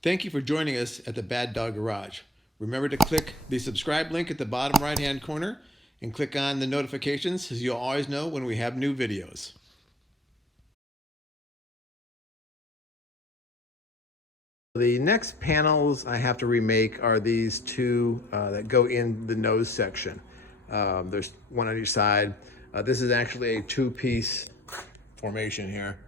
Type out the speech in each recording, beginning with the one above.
Thank you for joining us at the Bad Dog Garage. Remember to click the subscribe link at the bottom right hand corner and click on the notifications so you'll always know when we have new videos. The next panels I have to remake are these two that go in the nose section. There's one on each side. This is actually a two-piece formation here.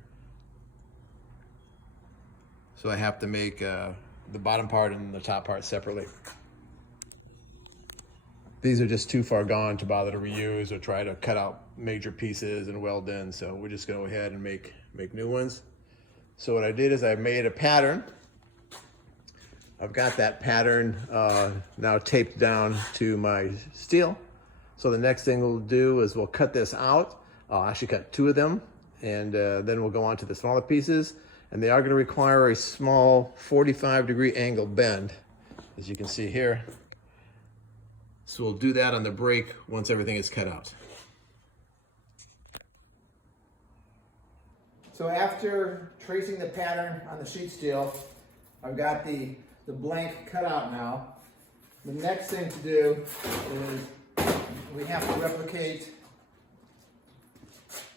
So I have to make the bottom part and the top part separately. These are just too far gone to bother to reuse or try to cut out major pieces and weld in. So we're just gonna go ahead and make new ones. So what I did is I made a pattern. I've got that pattern now taped down to my steel. So the next thing we'll do is we'll cut this out. I'll actually cut two of them, and then we'll go on to the smaller pieces. And they are going to require a small 45-degree angle bend, as you can see here. So we'll do that on the break once everything is cut out. So after tracing the pattern on the sheet steel, I've got the blank cut out now. The next thing to do is we have to replicate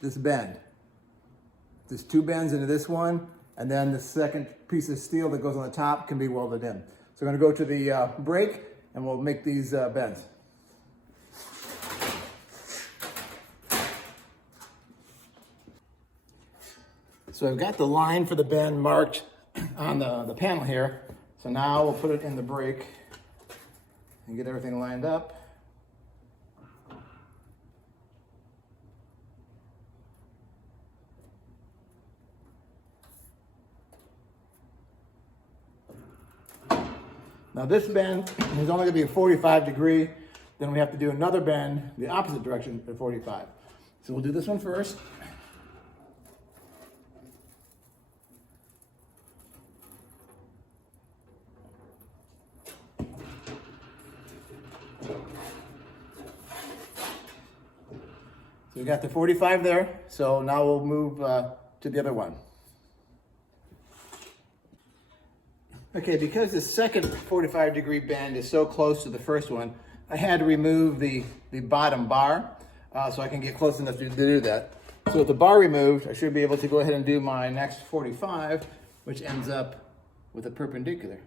this bend. There's two bends into this one, and then the second piece of steel that goes on the top can be welded in. So we're going to go to the break and we'll make these bends. So I've got the line for the bend marked on the panel here. So now we'll put it in the break and get everything lined up. Now this bend is only going to be a 45 degree. Then we have to do another bend the opposite direction at 45. So we'll do this one first. So we got the 45 there. So now we'll move to the other one. Okay, because the second 45-degree bend is so close to the first one, I had to remove the bottom bar so I can get close enough to do that. So with the bar removed, I should be able to go ahead and do my next 45, which ends up with a perpendicular.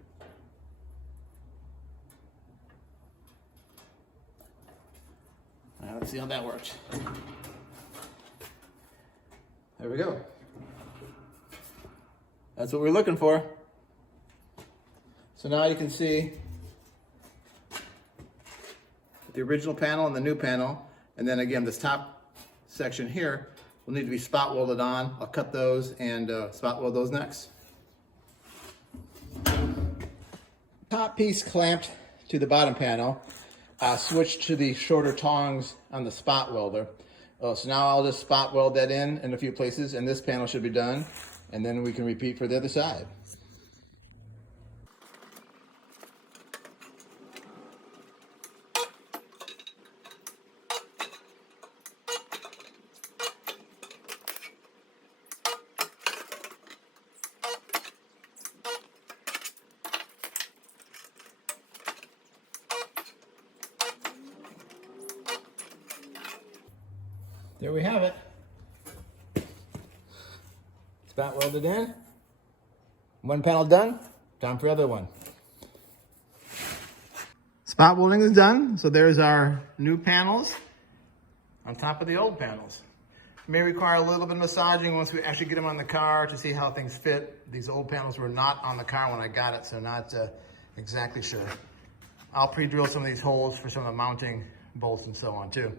All right, let's see how that works. There we go. That's what we're looking for. So now you can see the original panel and the new panel. And then again, this top section here will need to be spot welded on. I'll cut those and spot weld those next. Top piece clamped to the bottom panel. Switch to the shorter tongs on the spot welder. So now I'll just spot weld that in a few places, and this panel should be done. And then we can repeat for the other side. There we have it. Spot welded in. One panel done. Time for the other one. Spot welding is done. So there's our new panels on top of the old panels. May require a little bit of massaging once we actually get them on the car to see how things fit. These old panels were not on the car when I got it, so not exactly sure. I'll pre-drill some of these holes for some of the mounting bolts and so on too.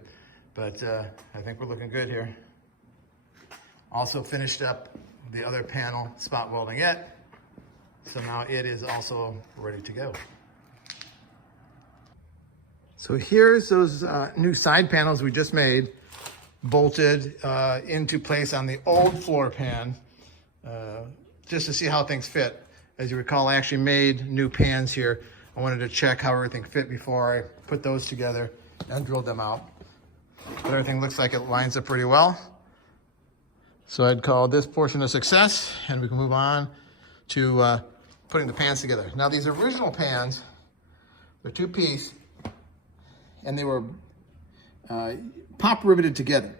But I think we're looking good here. Also finished up the other panel spot welding it. So now it is also ready to go. So here's those new side panels we just made, bolted into place on the old floor pan, just to see how things fit. As you recall, I actually made new pans here. I wanted to check how everything fit before I put those together and drilled them out. But everything looks like it lines up pretty well. So I'd call this portion a success, and we can move on to putting the pans together. Now these original pans, they're two-piece, and they were pop riveted together.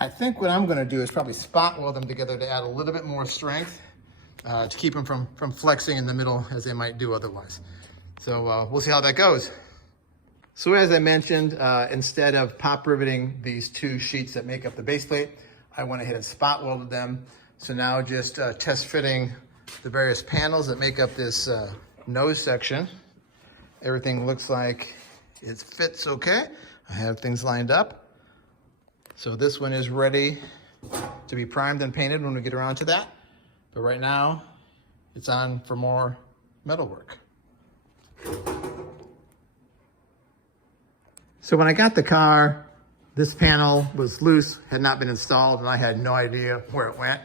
I think what I'm gonna do is probably spot weld them together to add a little bit more strength to keep them from flexing in the middle as they might do otherwise. So we'll see how that goes. So as I mentioned, instead of pop riveting these two sheets that make up the base plate, I went ahead and spot welded them. So now just test fitting the various panels that make up this nose section. Everything looks like it fits okay. I have things lined up. So this one is ready to be primed and painted when we get around to that. But right now, it's on for more metal work. So when I got the car, this panel was loose, had not been installed, and I had no idea where it went.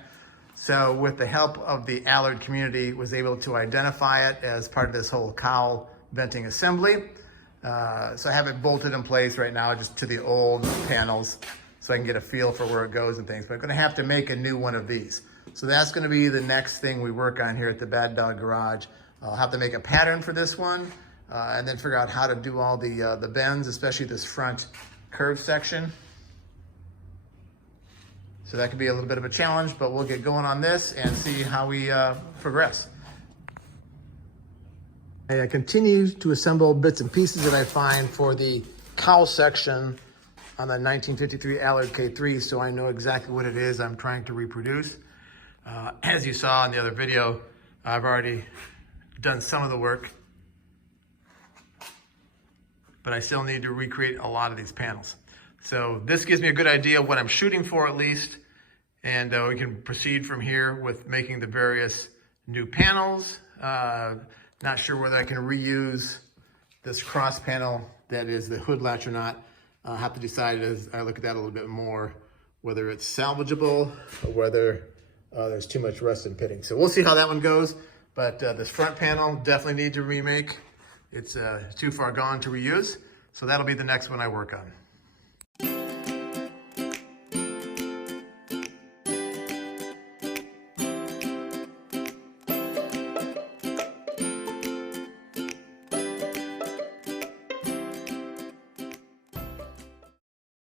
So with the help of the Allard community, was able to identify it as part of this whole cowl venting assembly. So I have it bolted in place right now just to the old panels so I can get a feel for where it goes and things. But I'm gonna have to make a new one of these. So that's gonna be the next thing we work on here at the Bad Dog Garage. I'll have to make a pattern for this one and then figure out how to do all the bends, especially this front curve section. So that could be a little bit of a challenge, but we'll get going on this and see how we progress. I continue to assemble bits and pieces that I find for the cowl section on the 1953 Allard K3, so I know exactly what it is I'm trying to reproduce. As you saw in the other video, I've already done some of the work, but I still need to recreate a lot of these panels. So this gives me a good idea of what I'm shooting for at least, and we can proceed from here with making the various new panels. Not sure whether I can reuse this cross panel that is the hood latch or not. I'll have to decide as I look at that a little bit more, whether it's salvageable or whether there's too much rust and pitting. So we'll see how that one goes. But this front panel definitely need to remake. It's too far gone to reuse. So that'll be the next one I work on.